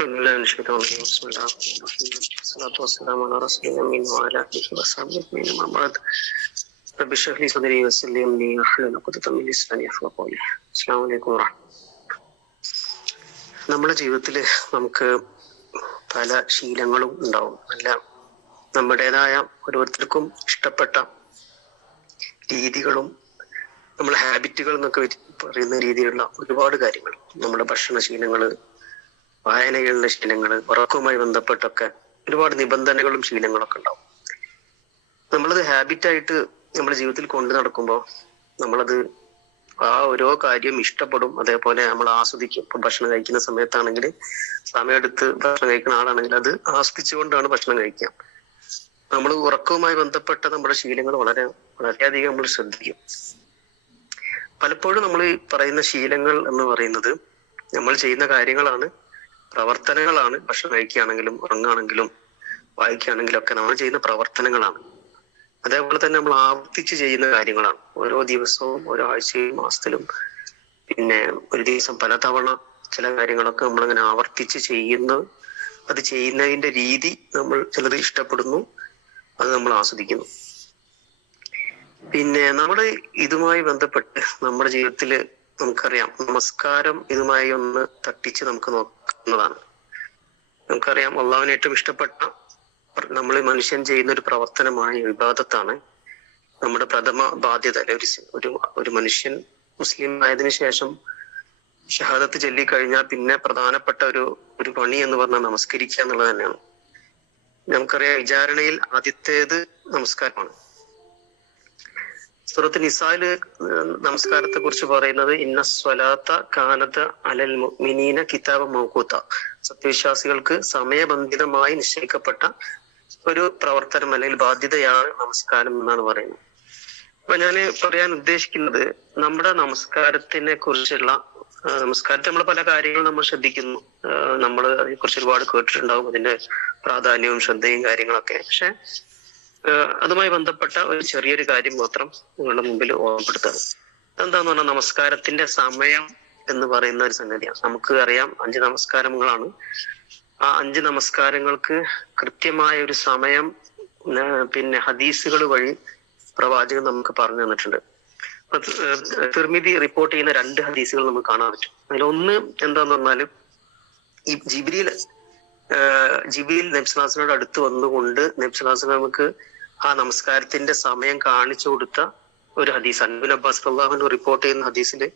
أعوذ بالله من الشيطان الرجيم بسم الله الرحمن الرحيم والصلاة والسلام على رسول الله وعلى آله وصحبه أجمعين أما بعد رب اشرح لي صدري ويسر لي أمري واحلل عقدة من لساني يفقهوا قولي السلام عليكم ورحمة നമ്മുടെ ജീവിതത്തിൽ നമുക്ക് പല ശീലങ്ങളും ഉണ്ടാവും അല്ല നമ്മുടേതായ ഓരോരുത്തർക്കും ഇഷ്ടപ്പെട്ട രീതികളും നമ്മളെ ഹാബിറ്റുകൾ എന്നൊക്കെ വരി- പറയുന്ന രീതിയിലുള്ള ഒരുപാട് കാര്യങ്ങൾ നമ്മുടെ ഭക്ഷണശീലങ്ങള് വായനകളിലെ ശീലങ്ങൾ ഉറക്കവുമായി ബന്ധപ്പെട്ടൊക്കെ ഒരുപാട് നിബന്ധനകളും ശീലങ്ങളൊക്കെ ഉണ്ടാവും. നമ്മളത് ഹാബിറ്റായിട്ട് നമ്മുടെ ജീവിതത്തിൽ കൊണ്ടു നടക്കുമ്പോൾ നമ്മളത് ആ ഓരോ കാര്യം ഇഷ്ടപ്പെടും. അതേപോലെ നമ്മൾ ആസ്വദിക്കും. ഇപ്പൊ ഭക്ഷണം കഴിക്കുന്ന സമയത്താണെങ്കിൽ സമയമെടുത്ത് ഭക്ഷണം കഴിക്കുന്ന ആളാണെങ്കിൽ അത് ആസ്വദിച്ചുകൊണ്ടാണ് ഭക്ഷണം കഴിക്കുക. നമ്മൾ ഉറക്കവുമായി ബന്ധപ്പെട്ട നമ്മുടെ ശീലങ്ങൾ വളരെ വളരെയധികം നമ്മൾ ശ്രദ്ധിക്കും. പലപ്പോഴും നമ്മൾ ഈ പറയുന്ന ശീലങ്ങൾ എന്ന് പറയുന്നത് നമ്മൾ ചെയ്യുന്ന കാര്യങ്ങളാണ് പ്രവർത്തനങ്ങളാണ്. ഭക്ഷണം കഴിക്കുകയാണെങ്കിലും ഉറങ്ങുകയാണെങ്കിലും വായിക്കുകയാണെങ്കിലും ഒക്കെ നമ്മൾ ചെയ്യുന്ന പ്രവർത്തനങ്ങളാണ്. അതേപോലെ തന്നെ നമ്മൾ ആവർത്തിച്ച് ചെയ്യുന്ന കാര്യങ്ങളാണ്. ഓരോ ദിവസവും ഓരോ ആഴ്ചയും മാസത്തിലും പിന്നെ ഒരു ദിവസം പലതവണ ചില കാര്യങ്ങളൊക്കെ നമ്മളിങ്ങനെ ആവർത്തിച്ച് ചെയ്യുന്നു അത് ചെയ്യുന്നതിന്റെ രീതി നമ്മൾ ചിലത് ഇഷ്ടപ്പെടുന്നു അത് നമ്മൾ ആസ്വദിക്കുന്നു. പിന്നെ നമ്മൾ ഇതുമായി ബന്ധപ്പെട്ട് നമ്മുടെ ജീവിതത്തിൽ നമുക്കറിയാം നമസ്കാരം ഇതുമായി ഒന്ന് തട്ടിച്ച് നമുക്ക് നോക്കുന്നതാണ് നമുക്കറിയാം അള്ളാഹുവിന് ഏറ്റവും ഇഷ്ടപ്പെട്ട നമ്മൾ മനുഷ്യൻ ചെയ്യുന്ന ഒരു പ്രവർത്തനമായ വിവാദത്താണ്. നമ്മുടെ പ്രഥമ ബാധ്യത ഒരു ഒരു ഒരു മനുഷ്യൻ മുസ്ലിം ആയതിനു ശേഷം ഷഹാദത്ത് ചൊല്ലിക്കഴിഞ്ഞാൽ പിന്നെ പ്രധാനപ്പെട്ട ഒരു ഒരു പണി എന്ന് പറഞ്ഞാൽ നമസ്കരിക്കുക എന്നുള്ളത് തന്നെയാണ്. നമുക്കറിയാം വിചാരണയിൽ ആദ്യത്തേത് നമസ്കാരമാണ്. സൂറത്ത് നിസാൽ നമസ്കാരത്തെ കുറിച്ച് പറയുന്നത് ഇന്ന സ്വലാത്ത കാനത്ത് അലൽ മിനീന കിതാബ് മൗക്കൂത്ത സത്യവിശ്വാസികൾക്ക് സമയബന്ധിതമായി നിശ്ചയിക്കപ്പെട്ട ഒരു പ്രവർത്തനം അല്ലെങ്കിൽ ബാധ്യതയാണ് നമസ്കാരം എന്നാണ് പറയുന്നത്. അപ്പൊ ഞാൻ പറയാൻ ഉദ്ദേശിക്കുന്നത് നമ്മുടെ നമസ്കാരത്തിനെ കുറിച്ചുള്ള നമസ്കാരത്തെ നമ്മൾ പല കാര്യങ്ങളും നമ്മൾ ശ്രദ്ധിക്കുന്നു. നമ്മൾ അതിനെ കുറിച്ച് ഒരുപാട് കേട്ടിട്ടുണ്ടാവും അതിന്റെ പ്രാധാന്യവും ശ്രദ്ധയും കാര്യങ്ങളൊക്കെ. പക്ഷെ അതുമായി ബന്ധപ്പെട്ട ഒരു ചെറിയൊരു കാര്യം മാത്രം നിങ്ങളുടെ മുമ്പിൽ ഓർമ്മപ്പെടുത്തുക എന്താന്ന് പറഞ്ഞാൽ നമസ്കാരത്തിന്റെ സമയം എന്ന് പറയുന്ന ഒരു സംഗതിയാണ്. നമുക്ക് അറിയാം അഞ്ച് നമസ്കാരങ്ങളാണ്. ആ അഞ്ച് നമസ്കാരങ്ങൾക്ക് കൃത്യമായ ഒരു സമയം പിന്നെ ഹദീസുകൾ വഴി പ്രവാചകൻ നമുക്ക് പറഞ്ഞു തന്നിട്ടുണ്ട്. തിർമിതി റിപ്പോർട്ട് ചെയ്യുന്ന രണ്ട് ഹദീസുകൾ നമുക്ക് കാണാൻ പറ്റും. അതിലൊന്ന് എന്താന്ന് പറഞ്ഞാൽ ഈ ജിബ്രീൽ ആഹ് ജിബിയിൽ നബ്സലാസിനോട് അടുത്ത് വന്നുകൊണ്ട് നബ്സലാസിന് നമുക്ക് ആ നമസ്കാരത്തിന്റെ സമയം കാണിച്ചു കൊടുത്ത ഒരു ഹദീസ്. അൻബുൽ അബ്ബാസ് അള്ളാഹുവിന് റിപ്പോർട്ട് ചെയ്യുന്ന ഹദീസിന്റെ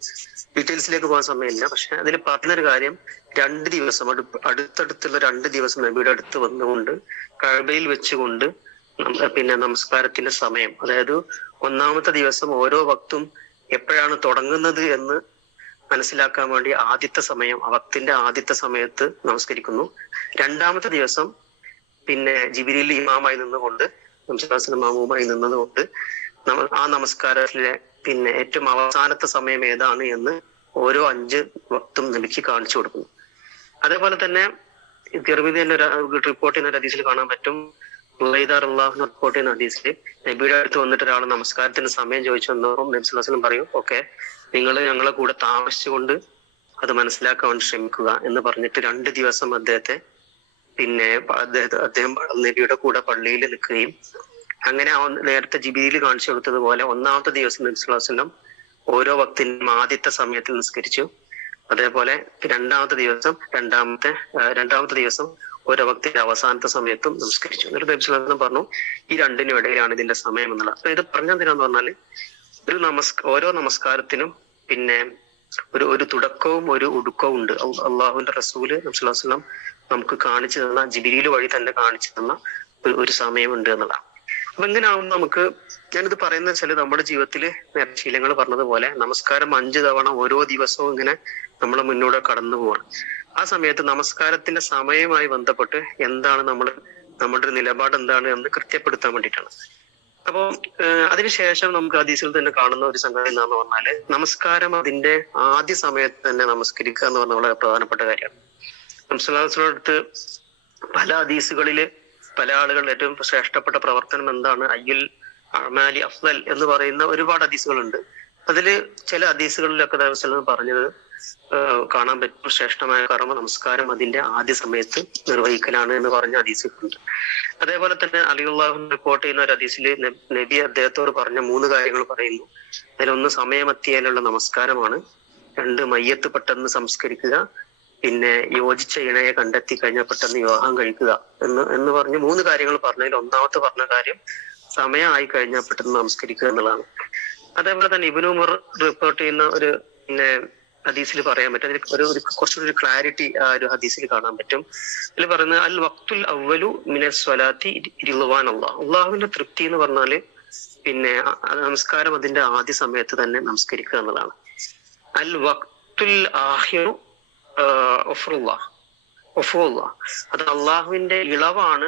ഡീറ്റെയിൽസിലേക്ക് പോകാൻ സമയമില്ല. പക്ഷെ അതിൽ പറഞ്ഞൊരു കാര്യം രണ്ട് ദിവസം അടു അടുത്തടുത്തുള്ള രണ്ട് ദിവസം നബിയുടെ അടുത്ത് വന്നുകൊണ്ട് കഴബയിൽ വെച്ചുകൊണ്ട് പിന്നെ നമസ്കാരത്തിന്റെ സമയം അതായത് ഒന്നാമത്തെ ദിവസം ഓരോ വക്തും എപ്പോഴാണ് തുടങ്ങുന്നത് എന്ന് മനസ്സിലാക്കാൻ വേണ്ടി ആദ്യത്തെ സമയം വക്തിന്റെ ആദ്യത്തെ സമയത്ത് നമസ്കരിക്കുന്നു. രണ്ടാമത്തെ ദിവസം പിന്നെ ജിബിരിയിൽ ഇമാമായി നിന്നുകൊണ്ട് നംശാസന മാമുമായി നിന്നതുകൊണ്ട് ആ നമസ്കാരത്തിലെ പിന്നെ ഏറ്റവും അവസാനത്തെ സമയം ഏതാണ് എന്ന് ഓരോ അഞ്ച് വക്തും നബിക്ക് കാണിച്ചു കൊടുക്കുന്നു. അതേപോലെ തന്നെ തന്നെ ഒരു റിപ്പോർട്ട് ചെയ്യുന്ന ഹദീസിൽ കാണാൻ പറ്റും. അള്ളാഹു റിപ്പോർട്ട് ചെയ്യുന്ന ഹദീസിൽ നബിയുടെ അടുത്ത് വന്നിട്ട് ഒരാൾ നമസ്കാരത്തിന് സമയം ചോദിച്ചു വന്നപ്പോൾ നബി സുല്ലാസ്ലം പറയും ഓക്കെ നിങ്ങൾ ഞങ്ങളെ കൂടെ താമസിച്ചുകൊണ്ട് അത് മനസ്സിലാക്കാൻ ശ്രമിക്കുക എന്ന് പറഞ്ഞിട്ട് രണ്ട് ദിവസം അദ്ദേഹത്തെ പിന്നെ അദ്ദേഹം നബിയുടെ കൂടെ പള്ളിയിൽ നിൽക്കുകയും അങ്ങനെ നേരത്തെ ജിബിയിൽ കാണിച്ചു കൊടുത്തതുപോലെ ഒന്നാമത്തെ ദിവസം നബി സ്വല്ലല്ലാഹു ഓരോ ഭക്തിനും ആദ്യത്തെ സമയത്തിൽ നിസ്കരിച്ചു. അതേപോലെ രണ്ടാമത്തെ ദിവസം രണ്ടാമത്തെ രണ്ടാമത്തെ ദിവസം ഓരോ ഭക്തിന്റെ അവസാനത്തെ സമയത്തും നമസ്കരിച്ചു എന്നിട്ട് നബി സ്വല്ലല്ലാഹു അലൈഹി വസല്ലം പറഞ്ഞു ഈ രണ്ടിനും ഇടയിലാണ് ഇതിന്റെ സമയം എന്നുള്ളത്. അപ്പൊ ഇത് പറഞ്ഞെന്തിനാന്ന് പറഞ്ഞാൽ ഒരു നമസ് ഓരോ നമസ്കാരത്തിനും പിന്നെ ഒരു ഒരു തുടക്കവും ഒരു ഒടുക്കവും ഉണ്ട്. അള്ളാഹുവിന്റെ റസൂൽ നബി സ്വല്ലല്ലാഹു അലൈഹി വസല്ലം നമുക്ക് കാണിച്ചു തന്ന ജിബിരിയിൽ വഴി തന്നെ കാണിച്ചു തന്ന ഒരു ഒരു സമയമുണ്ട് എന്നുള്ളതാണ്. അപ്പൊ എങ്ങനെയാവും നമുക്ക് ഞാനിത് പറയുന്ന വെച്ചാൽ നമ്മുടെ ജീവിതത്തിൽ നേരത്തെ ശീലങ്ങൾ പറഞ്ഞതുപോലെ നമസ്കാരം അഞ്ചു തവണ ഓരോ ദിവസവും ഇങ്ങനെ നമ്മൾ മുന്നോട്ട് കടന്നു പോവാണ്. ആ സമയത്ത് നമസ്കാരത്തിന്റെ സമയവുമായി ബന്ധപ്പെട്ട് എന്താണ് നമ്മൾ നമ്മുടെ നിലപാട് എന്താണ് എന്ന് കൃത്യപ്പെടുത്താൻ വേണ്ടിയിട്ടാണ്. അപ്പോ ഏഹ് അതിനുശേഷം നമുക്ക് ഹദീസിൽ തന്നെ കാണുന്ന ഒരു സംഗതി എന്താന്ന് പറഞ്ഞാൽ നമസ്കാരം അതിന്റെ ആദ്യ സമയത്ത് തന്നെ നമസ്കരിക്കുക എന്ന് പറഞ്ഞ വളരെ പ്രധാനപ്പെട്ട കാര്യമാണ്. നമസ്കാരത്തിനടുത്ത് പല ഹദീസുകളിൽ പല ആളുകൾ ഏറ്റവും ശ്രേഷ്ഠപ്പെട്ട പ്രവർത്തനം എന്താണ്? അയ്യുൽ അമാലി അഫ്ദൽ എന്ന് പറയുന്ന ഒരുപാട് ഹദീസുകളുണ്ട്. അതിൽ ചില ഹദീസുകളിലൊക്കെ നബി വസല്ലം പറഞ്ഞത് കാണാൻ പറ്റും ശ്രേഷ്ഠമായ കർമ്മ നമസ്കാരം അതിന്റെ ആദ്യ സമയത്ത് നിർവഹിക്കലാണ് എന്ന് പറഞ്ഞ ഹദീസിലുണ്ട് അതേപോലെ തന്നെ അലിയുള്ളാഹു റിപ്പോർട്ട് ചെയ്യുന്ന ഒരു ഹദീസിൽ നബി അദ്ദേഹത്തോട് പറഞ്ഞ മൂന്ന് കാര്യങ്ങൾ പറയുന്നു. അതിലൊന്ന് സമയമെത്തിയാലുള്ള നമസ്കാരമാണ്. രണ്ട് മയ്യത്ത് പെട്ടെന്ന് സംസ്കരിക്കുക. പിന്നെ യോജിച്ച ഇണയെ കണ്ടെത്തി കഴിഞ്ഞാൽ പെട്ടെന്ന് വിവാഹം കഴിക്കുക എന്ന് എന്ന് പറഞ്ഞ് മൂന്ന് കാര്യങ്ങൾ പറഞ്ഞതിൽ ഒന്നാമത്തെ പറഞ്ഞ കാര്യം സമയമായി കഴിഞ്ഞാൽ പെട്ടെന്ന് നമസ്കരിക്കുക എന്നുള്ളതാണ്. അതേപോലെ തന്നെ ഇബിനു ഉമർ റിപ്പോർട്ട് ചെയ്യുന്ന ഒരു പിന്നെ ഹദീസിൽ പറയാൻ പറ്റും. അതിന് ഒരു കുറച്ചുകൂടി ഒരു ക്ലാരിറ്റി ആ ഒരു ഹദീസിൽ കാണാൻ പറ്റും. അതിൽ പറയുന്നത് അൽ വക്തുൽ അവലു മിനൽ സ്വലാത്തി ഇരുവാൻ അള്ളാഹ് അള്ളാഹുവിന്റെ തൃപ്തി എന്ന് പറഞ്ഞാൽ പിന്നെ നമസ്കാരം അതിന്റെ ആദ്യ സമയത്ത് തന്നെ നമസ്കരിക്കുക എന്നതാണ് അൽ വക്തുൽ ആഹിറു ഒഫറുള്ള ഒഫുള്ള അത് അള്ളാഹുവിന്റെ ഇളവാണ്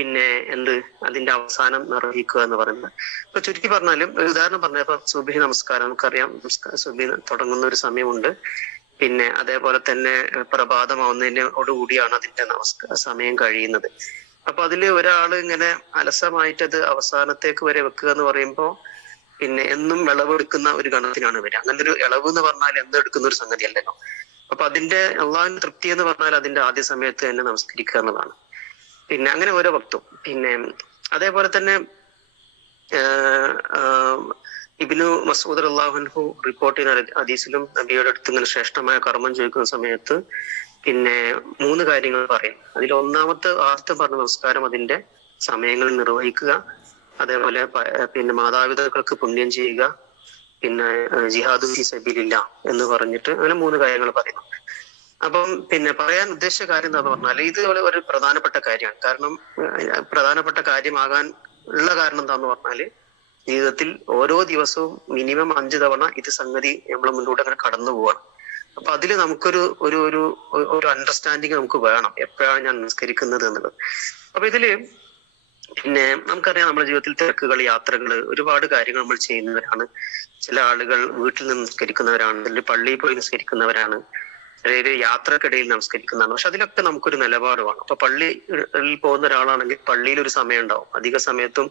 പിന്നെ എന്ത് അതിന്റെ അവസാനം നിർവഹിക്കുക എന്ന് പറയുന്നത്. ഇപ്പൊ ചുരുക്കി പറഞ്ഞാലും ഒരു ഉദാഹരണം പറഞ്ഞ ഇപ്പൊ സുബഹി നമസ്കാരം നമുക്കറിയാം. സുബി തുടങ്ങുന്ന ഒരു സമയമുണ്ട്. പിന്നെ അതേപോലെ തന്നെ പ്രഭാതമാവുന്നതിനോടുകൂടിയാണ് അതിന്റെ നമസ്കാര സമയം കഴിയുന്നത്. അപ്പൊ അതിൽ ഒരാൾ ഇങ്ങനെ അലസമായിട്ടത് അവസാനത്തേക്ക് വരെ വെക്കുക എന്ന് പറയുമ്പോൾ പിന്നെ എന്നും വിളവെടുക്കുന്ന ഒരു ഗണത്തിനാണ് വരിക. അങ്ങനെ ഒരു ഇളവ് എന്ന് പറഞ്ഞാൽ എന്ത് എടുക്കുന്ന ഒരു സംഗതി അല്ലല്ലോ അപ്പൊ അതിന്റെ അള്ളാഹിന്റെ തൃപ്തി എന്ന് പറഞ്ഞാൽ അതിന്റെ ആദ്യ സമയത്ത് തന്നെ നമസ്കരിക്കുക എന്നുള്ളതാണ്. പിന്നെ അങ്ങനെ ഓരോ വക്തും. പിന്നെ അതേപോലെ തന്നെ ഇബിനു മസൂദ് അള്ളാഹുൻഹു റിപ്പോർട്ട് ചെയ്യുന്ന ഹദീസിലും നബിയുടെ അടുത്ത് ഇങ്ങനെ ശ്രേഷ്ഠമായ കർമ്മം ചോദിക്കുന്ന സമയത്ത് പിന്നെ മൂന്ന് കാര്യങ്ങൾ പറയും. അതിൽ ഒന്നാമത്തെ ആദ്യത്തെ പറഞ്ഞ നമസ്കാരം അതിന്റെ സമയങ്ങൾ നിർവഹിക്കുക. അതേപോലെ പിന്നെ മാതാപിതാക്കൾക്ക് പുണ്യം ചെയ്യുക. പിന്നെ ജിഹാദു ഫി സബീലില്ല എന്ന് പറഞ്ഞിട്ട് അങ്ങനെ മൂന്ന് കാര്യങ്ങൾ പറയുന്നു. അപ്പം പിന്നെ പറയാൻ ഉദ്ദേശിച്ച കാര്യം എന്താന്ന് പറഞ്ഞാൽ ഇത് ഒരു- പ്രധാനപ്പെട്ട കാര്യമാണ്. കാരണം പ്രധാനപ്പെട്ട കാര്യമാകാൻ ഉള്ള കാരണം എന്താന്ന് പറഞ്ഞാൽ ജീവിതത്തിൽ ഓരോ ദിവസവും മിനിമം അഞ്ച് തവണ ഇത് സംഗതി നമ്മൾ മുന്നോട്ട് അങ്ങനെ കടന്നു പോവാണ്. അപ്പൊ അതിൽ നമുക്കൊരു ഒരു ഒരു ഒരു അണ്ടർസ്റ്റാൻഡിങ് നമുക്ക് വേണം എപ്പോഴാണ് ഞാൻ നിസ്കരിക്കുന്നത് എന്നുള്ളത്. അപ്പൊ ഇതിൽ പിന്നെ നമുക്കറിയാം നമ്മുടെ ജീവിതത്തിൽ തിരക്കുകൾ യാത്രകൾ ഒരുപാട് കാര്യങ്ങൾ നമ്മൾ ചെയ്യുന്നവരാണ്. ചില ആളുകൾ വീട്ടിൽ നിന്ന് നിസ്കരിക്കുന്നവരാണ് അല്ലെങ്കിൽ പള്ളിയിൽ പോയി നിസ്കരിക്കുന്നവരാണ്. അതായത് യാത്രക്കിടയിൽ നമസ്കരിക്കുന്നതാണ്. പക്ഷെ അതിലൊക്കെ നമുക്കൊരു നിലപാട് വേണം അപ്പൊ പള്ളിയിൽ പോകുന്ന ഒരാളാണെങ്കിൽ പള്ളിയിൽ ഒരു സമയം ഉണ്ടാവും. അധിക സമയത്തും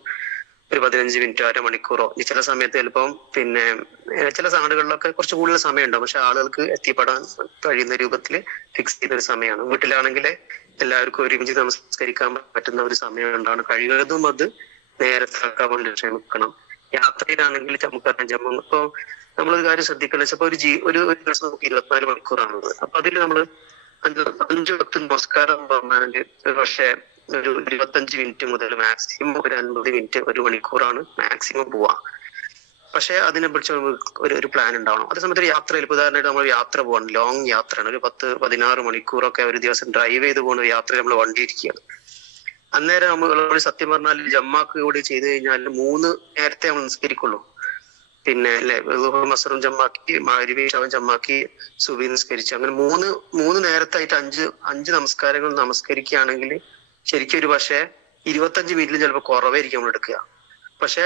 ഒരു പതിനഞ്ച് മിനിറ്റോ അരമണിക്കൂറോ ഇനി ചില സമയത്ത് ചിലപ്പം പിന്നെ ചില സാധനങ്ങളിലൊക്കെ കുറച്ച് കൂടുതൽ സമയം ഉണ്ടാവും. പക്ഷെ ആളുകൾക്ക് എത്തിപ്പെടാൻ കഴിയുന്ന രൂപത്തിൽ ഫിക്സ് ചെയ്ത ഒരു സമയമാണ്. വീട്ടിലാണെങ്കിൽ എല്ലാവർക്കും ഒരുമിച്ച് നമസ്കരിക്കാൻ പറ്റുന്ന ഒരു സമയം ഉണ്ടാണ് കഴിയുന്നതും അത് നേരത്തെ ആക്കാൻ വേണ്ടി ശ്രമിക്കണം. യാത്രയിലാണെങ്കിൽ നമുക്കറിയാം ജമ്മു ഇപ്പൊ നമ്മളൊരു കാര്യം ശ്രദ്ധിക്കണം. വെച്ചാൽ ഒരു ജീ ഒരു ഒരു ദിവസം നമുക്ക് ഇരുപത്തിനാല് മണിക്കൂറാണുള്ളത്. അപ്പൊ അതിൽ നമ്മൾ അഞ്ച് അഞ്ച് പത്ത് നമസ്കാരം എന്ന് പറഞ്ഞാൽ ഒരു പക്ഷേ ഒരു ഇരുപത്തഞ്ച് മിനിറ്റ് മുതൽ മാക്സിമം ഒരു അൻപത് മിനിറ്റ് ഒരു മണിക്കൂറാണ് മാക്സിമം പോവാ. പക്ഷെ അതിനെ കുറിച്ച് ഒരു ഒരു പ്ലാൻ ഉണ്ടാവണം. അതേ സമയത്ത് യാത്രയിൽ ഉദാഹരണമായിട്ട് നമ്മൾ യാത്ര പോകണം ലോങ് യാത്രയാണ്. ഒരു പത്ത് പതിനാറ് മണിക്കൂറൊക്കെ ഒരു ദിവസം ഡ്രൈവ് ചെയ്ത് പോകുന്ന യാത്രയിൽ നമ്മൾ വണ്ടി ഇരിക്കുകയാണ് അന്നേരം നമ്മൾ സത്യം പറഞ്ഞാൽ ജമ്മാക്ക് കൂടി ചെയ്തു കഴിഞ്ഞാൽ മൂന്ന് നേരത്തെ നമ്മൾ നിസ്കരിക്കുള്ളൂ. പിന്നെ മസറും ജമ്മാക്കി മാരുവി ശവൻ ജമ്മാക്കി സുബി നിസ്കരിച്ചു. അങ്ങനെ മൂന്ന് മൂന്ന് നേരത്തായിട്ട് അഞ്ച് അഞ്ച് നമസ്കാരങ്ങൾ നമസ്കരിക്കുകയാണെങ്കിൽ ശരിക്കും ഒരു പക്ഷേ ഇരുപത്തഞ്ച് മിനിറ്റിൽ ചിലപ്പോൾ കുറവായിരിക്കും നമ്മൾ എടുക്കുക. പക്ഷേ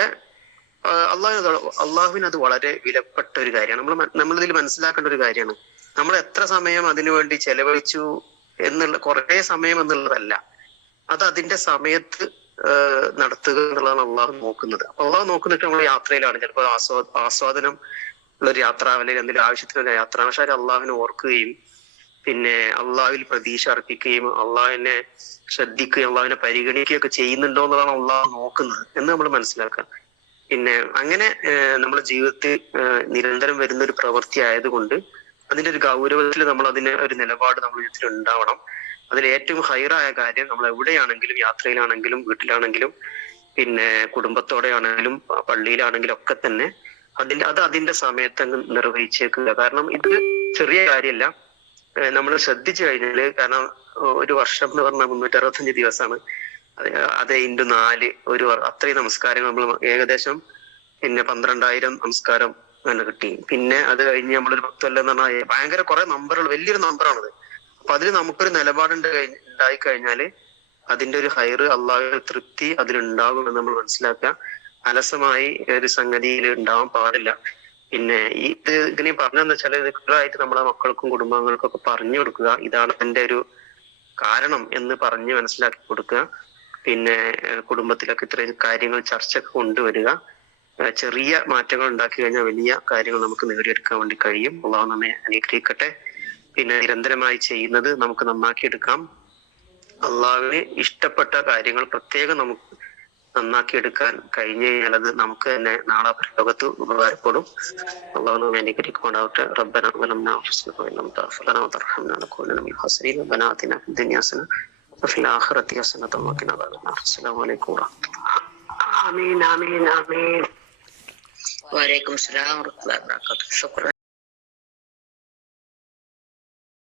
അള്ളാഹു അള്ളാഹുവിന് അത് വളരെ വിലപ്പെട്ട ഒരു കാര്യമാണ്. നമ്മൾ നമ്മളിതിൽ മനസ്സിലാക്കേണ്ട ഒരു കാര്യമാണ്. നമ്മൾ എത്ര സമയം അതിനു വേണ്ടി ചെലവഴിച്ചു എന്നുള്ള കുറേ സമയം എന്നുള്ളതല്ല. അത് അതിന്റെ സമയത്ത് നടത്തുക എന്നുള്ളതാണ് അള്ളാഹു നോക്കുന്നത്. അള്ളാഹു നോക്കുന്നിട്ട് നമ്മൾ യാത്രയിലാണ്. ചിലപ്പോൾ ആസ്വാ ആസ്വാദനം ഉള്ള ഒരു യാത്ര അല്ലെങ്കിൽ എന്തെങ്കിലും ആവശ്യത്തിനുള്ള യാത്ര. പക്ഷെ അള്ളാഹുവിനെ ഓർക്കുകയും പിന്നെ അള്ളാഹുവിൽ പ്രതീക്ഷ അർപ്പിക്കുകയും അള്ളാഹുവിനെ ശ്രദ്ധിക്കുകയും അള്ളാഹുവിനെ പരിഗണിക്കുകയൊക്കെ ചെയ്യുന്നുണ്ടോ എന്നുള്ളതാണ് അള്ളാഹു നോക്കുന്നത് എന്ന് നമ്മൾ മനസ്സിലാക്കുക. പിന്നെ അങ്ങനെ നമ്മുടെ ജീവിതത്തിൽ നിരന്തരം വരുന്ന ഒരു പ്രവൃത്തി ആയതുകൊണ്ട് അതിന്റെ ഒരു ഗൗരവത്തിൽ നമ്മൾ അതിന് ഒരു നിലപാട് നമ്മുടെ ജീവിതത്തിൽ ഉണ്ടാവണം. അതിൽ ഏറ്റവും ഹൈറായ കാര്യം നമ്മൾ എവിടെയാണെങ്കിലും യാത്രയിലാണെങ്കിലും വീട്ടിലാണെങ്കിലും പിന്നെ കുടുംബത്തോടെ ആണെങ്കിലും പള്ളിയിലാണെങ്കിലും ഒക്കെ തന്നെ അതിന്റെ അത് അതിന്റെ സമയത്ത് നിർവഹിച്ചേക്കുക. കാരണം ഇത് ചെറിയ കാര്യമല്ല നമ്മൾ ശ്രദ്ധിച്ചു കഴിഞ്ഞാൽ കാരണം ഒരു വർഷം എന്ന് പറഞ്ഞാൽ മുന്നൂറ്റി അറുപത്തഞ്ച് ദിവസമാണ് അത് ഇന്റു നാല് ഒരു അത്രയും നമസ്കാരങ്ങൾ നമ്മൾ ഏകദേശം പിന്നെ പന്ത്രണ്ടായിരം നമസ്കാരം അങ്ങനെ കിട്ടി. പിന്നെ അത് കഴിഞ്ഞ് നമ്മളൊരു പത്ത് കൊല്ലം എന്ന് പറഞ്ഞാൽ ഭയങ്കര കുറെ നമ്പറുകൾ വലിയൊരു നമ്പറാണത് അപ്പൊ അതിൽ നമുക്കൊരു നിലപാടുണ്ട് ഉണ്ടായി കഴിഞ്ഞാൽ അതിന്റെ ഒരു ഹൈറ് അള്ളാഹു തൃപ്തി അതിലുണ്ടാകുമെന്ന് നമ്മൾ മനസ്സിലാക്കുക. അലസമായി ഒരു സംഗതിയിൽ ഉണ്ടാവാൻ പാടില്ല. പിന്നെ ഇത് ഇങ്ങനെ പറഞ്ഞെന്ന് വെച്ചാൽ ഇത് ക്ലിയറായിട്ട് നമ്മുടെ മക്കൾക്കും കുടുംബങ്ങൾക്കും ഒക്കെ പറഞ്ഞു കൊടുക്കുക. ഇതാണ് എന്റെ ഒരു കാരണം എന്ന് പറഞ്ഞ് മനസ്സിലാക്കി കൊടുക്കുക. പിന്നെ കുടുംബത്തിലൊക്കെ ഇത്രയും കാര്യങ്ങൾ ചർച്ചയൊക്കെ കൊണ്ടുവരിക. ചെറിയ മാറ്റങ്ങൾ ഉണ്ടാക്കി കഴിഞ്ഞാൽ വലിയ കാര്യങ്ങൾ നമുക്ക് നേടിയെടുക്കാൻ വേണ്ടി കഴിയും. അള്ളാഹു നമ്മെ അനുഗ്രഹിക്കട്ടെ. പിന്നെ നിരന്തരമായി ചെയ്യുന്നത് നമുക്ക് നന്നാക്കിയെടുക്കാം അള്ളാഹുവിന് ഇഷ്ടപ്പെട്ട കാര്യങ്ങൾ പ്രത്യേകം നമുക്ക് നന്നാക്കിയെടുക്കാൻ കഴിഞ്ഞു കഴിഞ്ഞാൽ അത് നമുക്ക് തന്നെ നാളെ ലോകത്ത് ഉപകാരപ്പെടും അള്ളാഹു നമ്മെ അനുഗ്രഹിക്കുമാറാവട്ടെ റബ്ബന വലംന അൻഫുസന വലം തഗ്ഫിർ ലനാ വതർഹംനാ ലനകൂനന്ന മിനൽ ഖാസിരീൻ റബ്ബന ആതിനാ ഫിദ് ദുനിയ ഹസന وفي الآخرة حسنة وقنا عذاب النار السلام عليكم ورحمة الله آمين آمين آمين وعليكم السلام ورحمة الله وبركاته شكرا